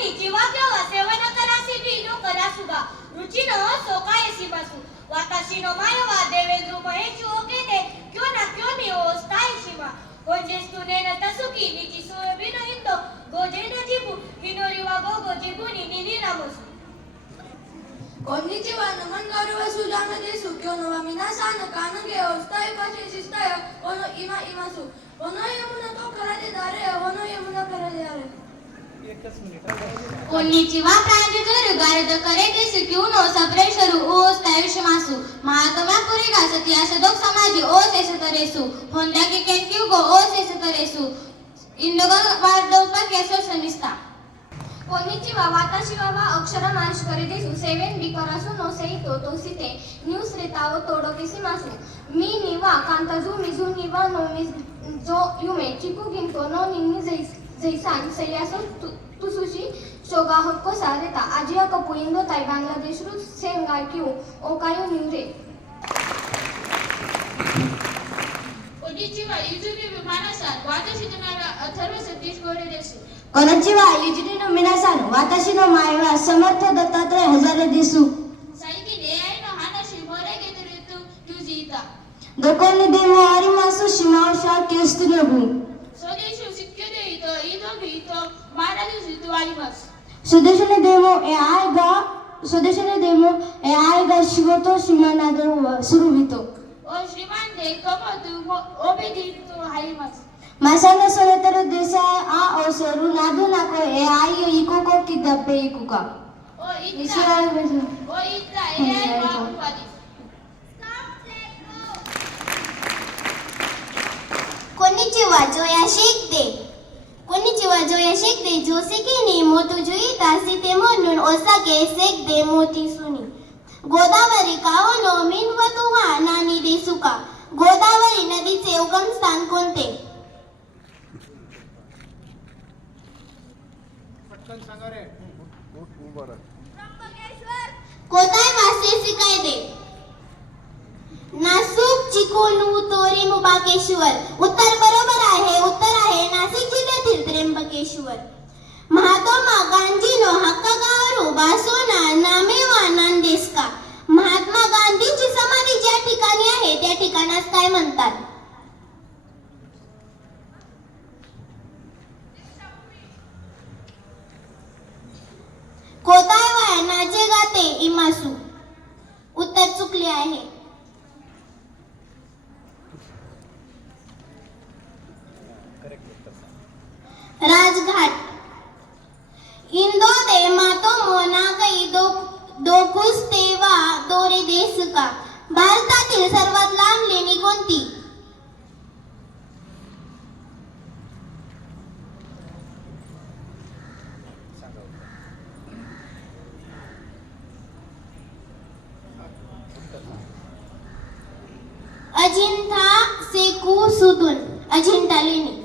कोणीची वाक्य वा सेवन करासी बिनो करासुगा रुचि न सोकायसी बसु वाताशी नो मायवा देवेंद्र महेश ओके दे क्यों ना क्यों नि ओ स्थायशीमा कोंजेस तुने न तसुकी निची सोबिनो हिंदो गोजे न जिबु हिनोरी वा गोगो जिबुनी निनी नामसु Konnichiwa namangaru wa sujana desu kyono wa minasan kanage o stai kashi shistaya ono ima imasu ono yamuna to karade dare ono yamuna karade dare Konnichiwa pranjagaru garada kare desu kyono sapresharu o stai shimasu mahatma kuriga satya sadok samaji o sesataresu honda ke kenkyu go o sesataresu indoga wardo pa keso sanista Konnichiwa watashi wa akshara marish kare desu seven bikarasu no seito to site news retao todo kesimasu mi ni wa kantazu mizu ni wa no mizo yume chiku ginto no ninni zaisan seyaso tusushi shoga hokko sareta ajia kapuindo tai bangladesh ru sengai kyu okayo niure Konnichiwa yuzumi minasan watashi tanara atharva satish gore desu Konnichiwa, Yujiri no minasan, watashi no mae wa Samartha Dattatreya Hazare desu. Saiki de ai no hanashi morege turitu tujita. Doko ni demo arimasu shimao sha kestu nobu. Sodeshu shikyude ito ido bito marazu jitu arimasu. Sodeshu ni demo e aiga shigoto shimanado surubito. O shriman de komotu obeditu harimasu. Masana soletero desa a oseru nadu nako e ayo ikoko kidape ikuka. O ita Ishira besu. o ita e ai wa upadi. Konnichiwa Joya Shekde. Konnichiwa Joya Shekde Joseki ni motu juita site monun osake sekde moti suni. Godavari काओ नो मिनवतु वा नानी देसुका. गोदावरी नदीचे उगम स्थान कोणते? कोताय वासे सिकायदे नाशिक चिकोलू तोरी मुबाकेश्वर उत्तर बरोबर आहे उत्तर आहे नाशिक जिल्ह्यातील त्र्यंबकेश्वर महात्मा गांधीनो हक्कावर बासोना नामेवा नांदेस्का महात्मा गांधींची समाधी ज्या ठिकाणी आहे त्या ठिकाणास काय म्हणतात कोतायवा नाचे गाते इमासू उत्तर चुकले आहे राजघाट इंदो दे मातो मोना गई दो कुस्तेवा दोरे देश का भारतातील सर्वात लांब लेणी कोणती अजिंठा सेकू सुदून अजिंठा लेणी